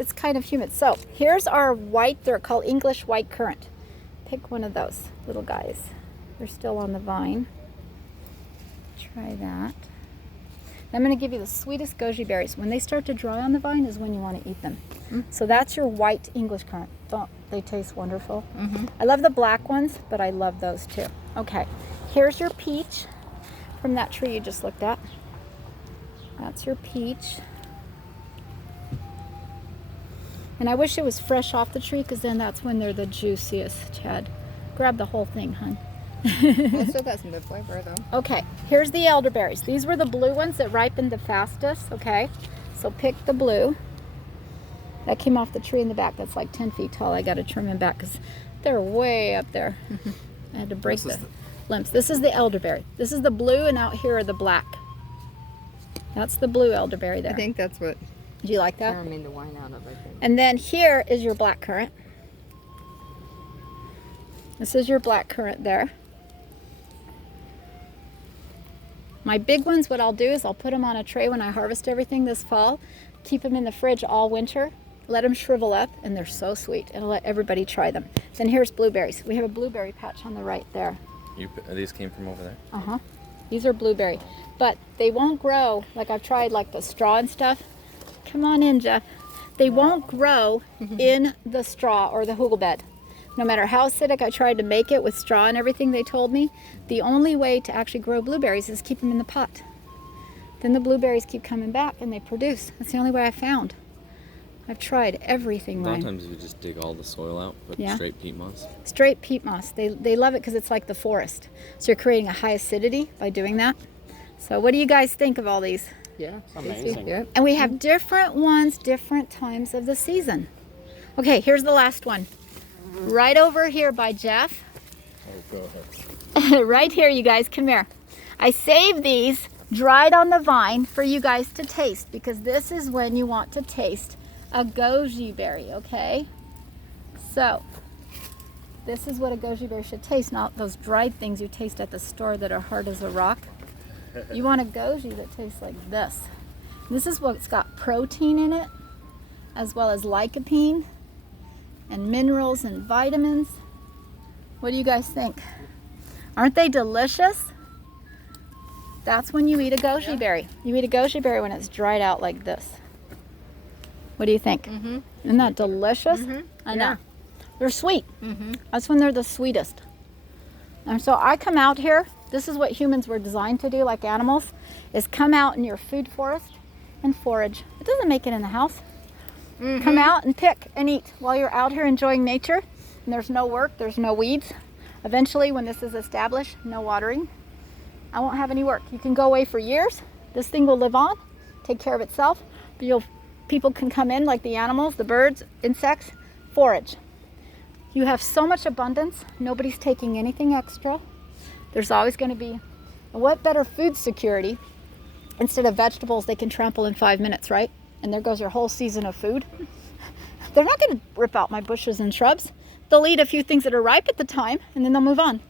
it's kind of humid. So here's our white, they're called English white currant. Pick one of those little guys. They're still on the vine. Try that. I'm going to give you the sweetest goji berries. When they start to dry on the vine is when you want to eat them. So that's your white English currant. Don't they taste wonderful? I love the black ones, but I love those too. Okay, here's your peach from that tree you just looked at. That's your peach. And I wish it was fresh off the tree, because then that's when they're the juiciest, Chad. Grab the whole thing, hun. I still got some good flavor though. Okay, here's the elderberries. These were the blue ones that ripened the fastest, okay? So pick the blue. That came off the tree in the back. That's like 10 feet tall. I got to trim them back because they're way up there. I had to break the limbs. This is the elderberry. This is the blue, and out here are the black. That's the blue elderberry there. I think that's what Do you like that? I made the wine out of, I think. And then here is your black currant. This is your black currant there. My big ones, what I'll do is I'll put them on a tray when I harvest everything this fall, keep them in the fridge all winter, let them shrivel up, and they're so sweet. And I'll let everybody try them. Then here's blueberries. We have a blueberry patch on the right there. These came from over there? Uh-huh. These are blueberry. But they won't grow, like I've tried like the straw and stuff. Come on in, Jeff. They won't grow in the straw or the hugel bed. No matter how acidic I tried to make it with straw and everything they told me, the only way to actually grow blueberries is keep them in the pot. Then the blueberries keep coming back and they produce. That's the only way I found. I've tried everything, Ryan. Sometimes you just dig all the soil out, put straight peat moss. Straight peat moss. They love it because it's like the forest. So you're creating a high acidity by doing that. So what do you guys think of all these? Yeah, it's amazing. Yeah. And we have different ones, different times of the season. Okay, here's the last one. Right over here by Jeff. Oh, go ahead. Right here, you guys, come here. I saved these dried on the vine for you guys to taste, because this is when you want to taste a goji berry, okay? So, this is what a goji berry should taste, not those dried things you taste at the store that are hard as a rock. You want a goji that tastes like this. This is what's got protein in it, as well as lycopene and minerals and vitamins. What do you guys think? Aren't they delicious? That's when you eat a goji berry. You eat a goji berry when it's dried out like this. What do you think? Isn't that delicious? I know. They're sweet. That's when they're the sweetest. And so I come out here, this is what humans were designed to do, like animals, is come out in your food forest and forage. It doesn't make it in the house. Come out and pick and eat while you're out here enjoying nature. And there's no work, there's no weeds. Eventually, when this is established, no watering, I won't have any work. You can go away for years. This thing will live on, take care of itself. But people can come in, like the animals, the birds, insects, forage. You have so much abundance. Nobody's taking anything extra. There's always going to be, and what better food security? Instead of vegetables they can trample in 5 minutes, right? And there goes your whole season of food. They're not going to rip out my bushes and shrubs. They'll eat a few things that are ripe at the time, and then they'll move on.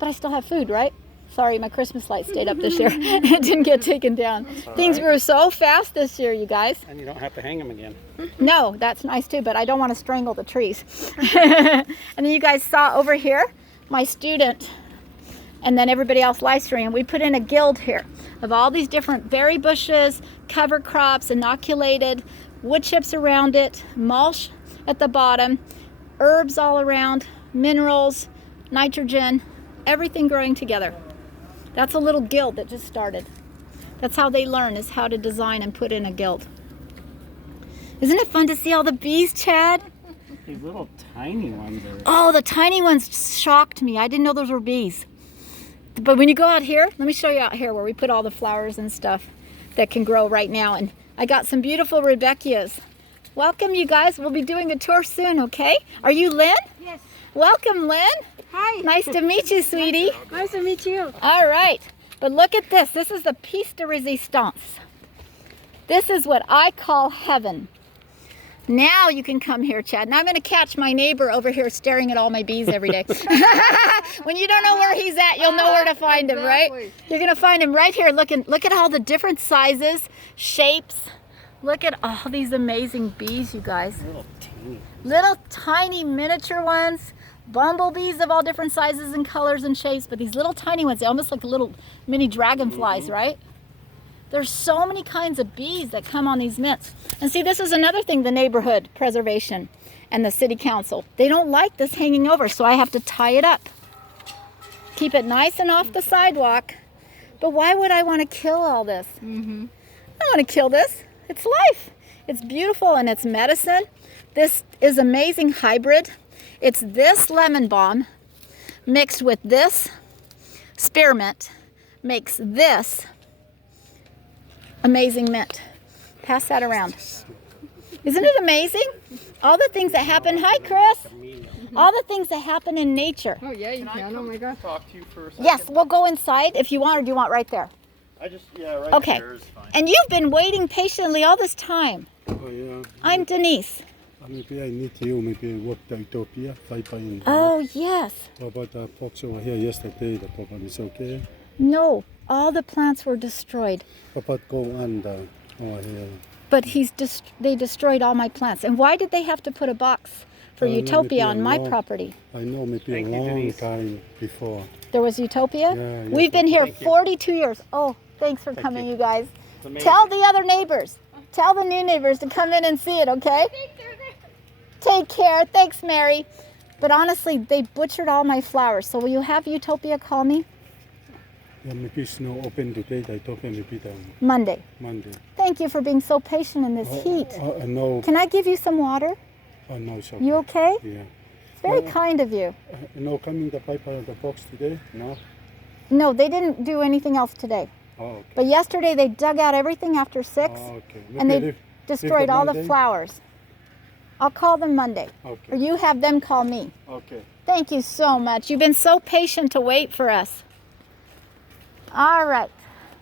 But I still have food, right? Sorry, my Christmas light stayed up this year. It didn't get taken down. Things grew so fast this year, you guys. And you don't have to hang them again. No, that's nice too, but I don't want to strangle the trees. And then you guys saw over here, my student, and then everybody else live stream, we put in a guild here of all these different berry bushes, cover crops, inoculated, wood chips around it, mulch at the bottom, herbs all around, minerals, nitrogen, everything growing together. That's a little guild that just started. That's how they learn, is how to design and put in a guild. Isn't it fun to see all the bees, Chad? These little tiny ones are... Oh, the tiny ones shocked me. I didn't know those were bees. But when you go out here, let me show you out here where we put all the flowers and stuff that can grow right now. And I got some beautiful Rebecchias. Welcome, you guys. We'll be doing a tour soon, okay? Are you Lynn? Yes. Welcome, Lynn. Hi. Nice to meet you, sweetie. Nice to meet you. All right. But look at this. This is the piece de resistance. This is what I call heaven. Now you can come here, Chad. Now I'm going to catch my neighbor over here staring at all my bees every day. When you don't know where he's at, you'll know where to find him, right? You're going to find him right here. Look at all the different sizes, shapes. Look at all these amazing bees, you guys. Little teeny. Little tiny miniature ones. Bumblebees of all different sizes and colors and shapes, but these little tiny ones, they almost like little mini dragonflies, right? There's so many kinds of bees that come on these mints. And see, this is another thing, the neighborhood preservation and the city council. They don't like this hanging over, so I have to tie it up. Keep it nice and off the sidewalk. But why would I want to kill all this? I don't want to kill this. It's life. It's beautiful and it's medicine. This is amazing hybrid. It's this lemon balm mixed with this spearmint makes this amazing mint. Pass that around. Isn't it amazing? All the things that happen. Hi, Chris. All the things that happen in nature. Oh yeah, you can. Oh my god. Talk to you for a second? Yes, we'll go inside if you want, or do you want right there? Right Okay. there is fine. And you've been waiting patiently all this time. Oh, yeah. I'm Denise. Maybe I need you. Maybe work the Utopia. Five. Oh, yes. How about the box over here yesterday? The problem is okay. No, all the plants were destroyed. How about go under over here? But they destroyed all my plants. And why did they have to put a box for Utopia on my property? I know maybe Thank a you, long Denise. time before. There was Utopia? Yeah, yeah. We've been here Thank you. 42 years. Oh, thanks for coming, you guys. It's amazing. Tell the other neighbors. Tell the new neighbors to come in and see it, okay? Take care. Thanks, Mary. But honestly, they butchered all my flowers. So will you have Utopia call me? Yeah, maybe it's not open today. I talk maybe the Monday. Monday. Thank you for being so patient in this heat. No. Can I give you some water? No, it's okay. You okay? Yeah. It's very kind of you. No, coming the pipe out of the box today? No? No, they didn't do anything else today. Oh, okay. But yesterday they dug out everything after 6 Oh, okay. and Maybe they leave destroyed all the Monday? flowers. I'll call them Monday. Or Okay. you have them call me. Okay. Thank you so much. You've been so patient to wait for us. All right.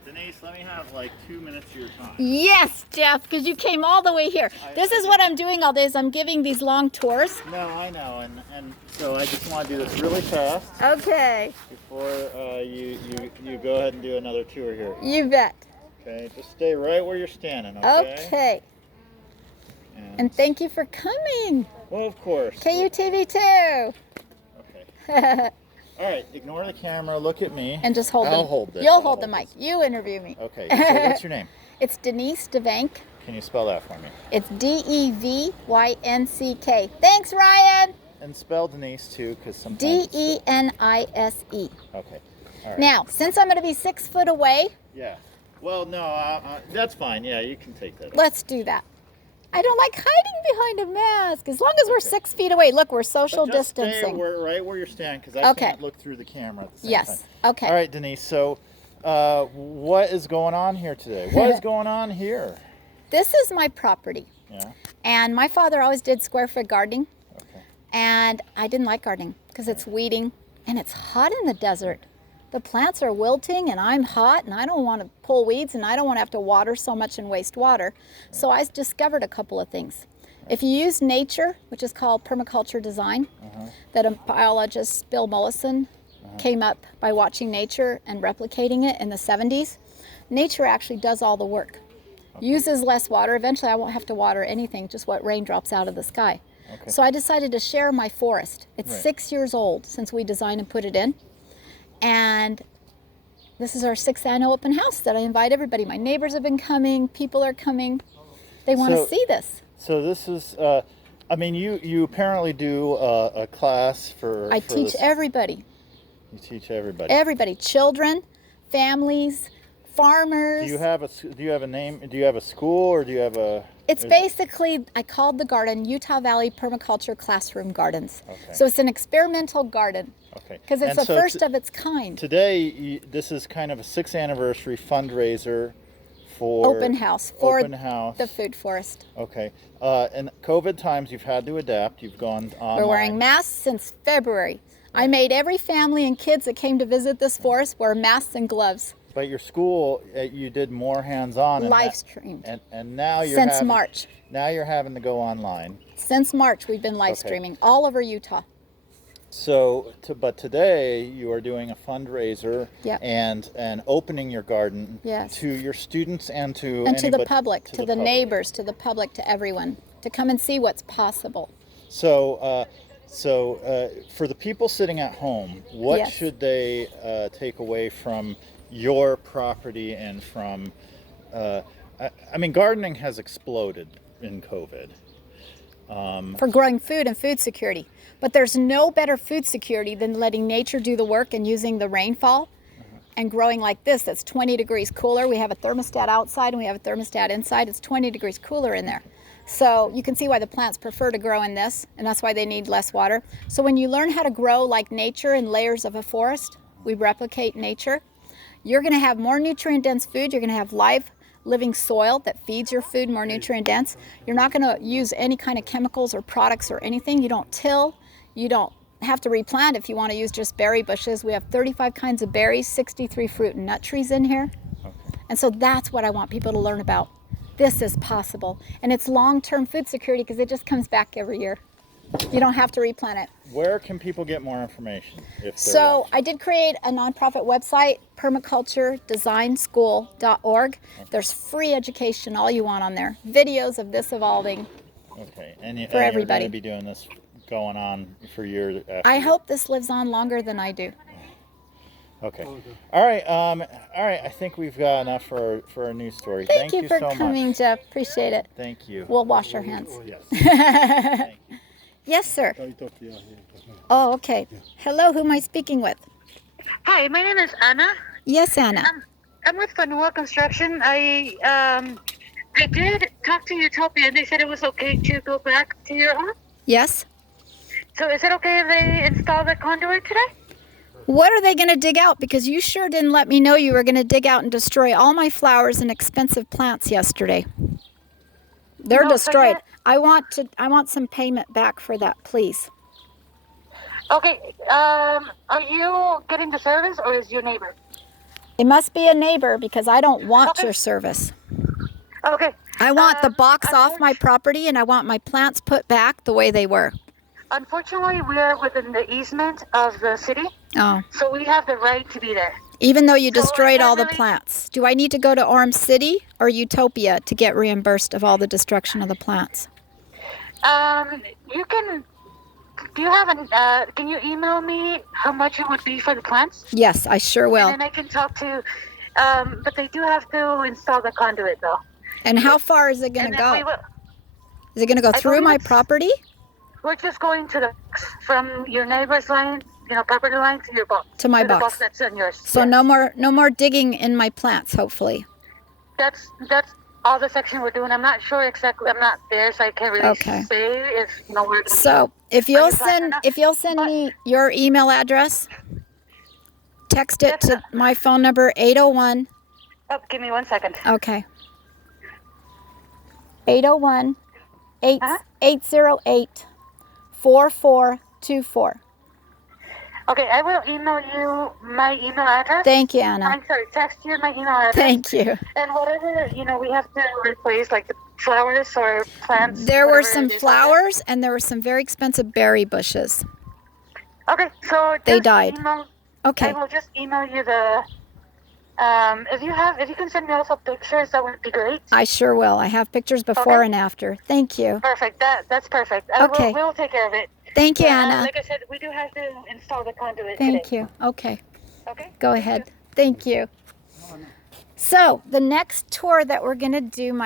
Denise, let me have like 2 minutes of your time. Yes, Jeff, because you came all the way here. This is what I'm doing all day is I'm giving these long tours. No, I know, and so I just want to do this really fast Okay. before you go ahead and do another tour here. You bet. Okay, just stay right where you're standing. Okay. Okay. And thank you for coming. Well, of course. KUTV too. Okay. All right, ignore the camera. Look at me. And just hold I'll them. hold this. You'll I'll hold the mic. You interview me. Okay. So what's your name? It's Denise Devank. Can you spell that for me? It's DEVYNCK. Thanks, Ryan. And spell Denise too, because sometimes. DENISE. Okay. All right. Now, since I'm going to be 6 foot away, Yeah. Well, no, that's fine. Yeah, you can take that. let's do that. I don't like hiding behind a mask. As long as we're 6 feet away. Look, we're social But just stay distancing. right where you're standing, because I Okay. can't look through the camera at the same Yes. time. Okay. All right, Denise. So, what is going on here today? What is going on here? This is my property. Yeah. And my father always did square foot gardening. Okay. And I didn't like gardening because it's weeding and it's hot in the desert. The plants are wilting and I'm hot and I don't want to pull weeds and I don't want to have to water so much and waste water. So I discovered a couple of things. If you use nature, which is called permaculture design, that a biologist, Bill Mollison, came up by watching nature and replicating it in the 70s, nature actually does all the work. Uses less water. Eventually I won't have to water anything, just what rain drops out of the sky. Okay. So I decided to share my forest. It's Right. 6 years old since we designed and put it in. And this is our 6th annual open house that I invite everybody. My neighbors have been coming. People are coming. They want So- to see this. So this is. I mean, you apparently do a class for. I for teach this- everybody. You teach everybody. Everybody. Children, families, farmers. Do you have a name? Do you have a school or do you have a? It's basically, I called the garden Utah Valley Permaculture Classroom Gardens. Okay. So it's an experimental garden Okay. because it's And the so first of its kind. Today, this is kind of a 6th anniversary fundraiser for Open house for open house. the food forest. Okay. In COVID times, you've had to adapt. You've gone online. We're wearing masks since February. I made every family and kids that came to visit this forest wear masks and gloves. But your school, you did more hands-on. and Live that- streamed. And now you're Since having, March. Now you're having to go online. Since March, we've been live Okay. streaming all over Utah. But today you are doing a fundraiser Yep. and opening your garden Yes. to your students and to And to the anybody- public, to the public. neighbors, to the public, to everyone, to come and see what's possible. So, for the people sitting at home, what Yes. should they take away from your property and from? I mean, gardening has exploded in COVID. For growing food and food security. But there's no better food security than letting nature do the work and using the rainfall and growing like this. That's 20 degrees cooler. We have a thermostat outside and we have a thermostat inside. It's 20 degrees cooler in there. So you can see why the plants prefer to grow in this, and that's why they need less water. So when you learn how to grow like nature in layers of a forest, we replicate nature, you're going to have more nutrient dense food. You're going to have live living soil that feeds your food, more nutrient dense. You're not going to use any kind of chemicals or products or anything. You don't till. You don't have to replant if you want to use just berry bushes. We have 35 kinds of berries, 63 fruit and nut trees in here. Okay. And so that's what I want people to learn about. This is possible. And it's long-term food security because it just comes back every year. You don't have to replant it. Where can people get more information? If they're So watching? I did create a nonprofit website, permaculturedesignschool.org. There's free education, all you want on there. Videos of this evolving. Okay, for and you're everybody. going to be doing this going on for years after. I hope this lives on longer than I do. Okay. All right. I think we've got enough for a news story. Thank you for so coming, much. Jeff. Appreciate it. Thank you. We'll wash our hands. Yes. Thank you. Yes, sir. Tayo yeah. Oh, okay. Hello, who am I speaking with? Hi, my name is Anna. Yes, Anna. I'm with Fanua Construction. I did talk to Utopia, and they said it was okay to go back to your home. Yes. So is it okay if they install the conduit today? What are they going to dig out? Because you sure didn't let me know you were going to dig out and destroy all my flowers and expensive plants yesterday. They're No, so destroyed. you're- I want some payment back for that, please. Okay. Are you getting the service, or is your neighbor? It must be a neighbor because I don't want Okay. your service. Okay. I want the box off my unfortunately- property and I want my plants put back the way they were. Unfortunately, we are within the easement of the city, Oh. so we have the right to be there. Even though you So, destroyed all the really- plants. Do I need to go to Orem City or Utopia to get reimbursed of all the destruction of the plants? You can. Do you have an? Can you email me how much it would be for the plants? Yes, I sure will. And then I can talk to. But they do have to install the conduit, though. And how far is it going And to then we go? will. Is it going to go I through believe my it's- property? We're just going to the from your neighbor's line, property line to your box. To my the box. box that's in yours. So Yes. no more digging in my plants, hopefully. That's all the section we're doing. I'm not sure exactly. I'm not there, so I can't really Okay. say if we're. gonna So if Are you'll you planning send on- me your email address, text it Yes, to my phone number 801. Oh, give me 1 second. Okay. 801 Uh-huh. 808 4424. Okay, I will email you my email address. Thank you, Anna. I'm sorry, text you my email address. Thank you. And whatever, we have to replace, like the flowers or plants. There were whatever some it is like that. flowers and there were some very expensive berry bushes. Okay, so They just died. Email, Okay. I will just email you the. If you can send me also pictures, that would be great. I sure will. I have pictures before Okay. and after. Thank you. Perfect. That's perfect. Okay. We'll take care of it. Thank you, But, Anna. like I said, we do have to install the conduit Thank today. you. Okay. Okay. Go ahead. Thank you. So the next tour that we're going to do, my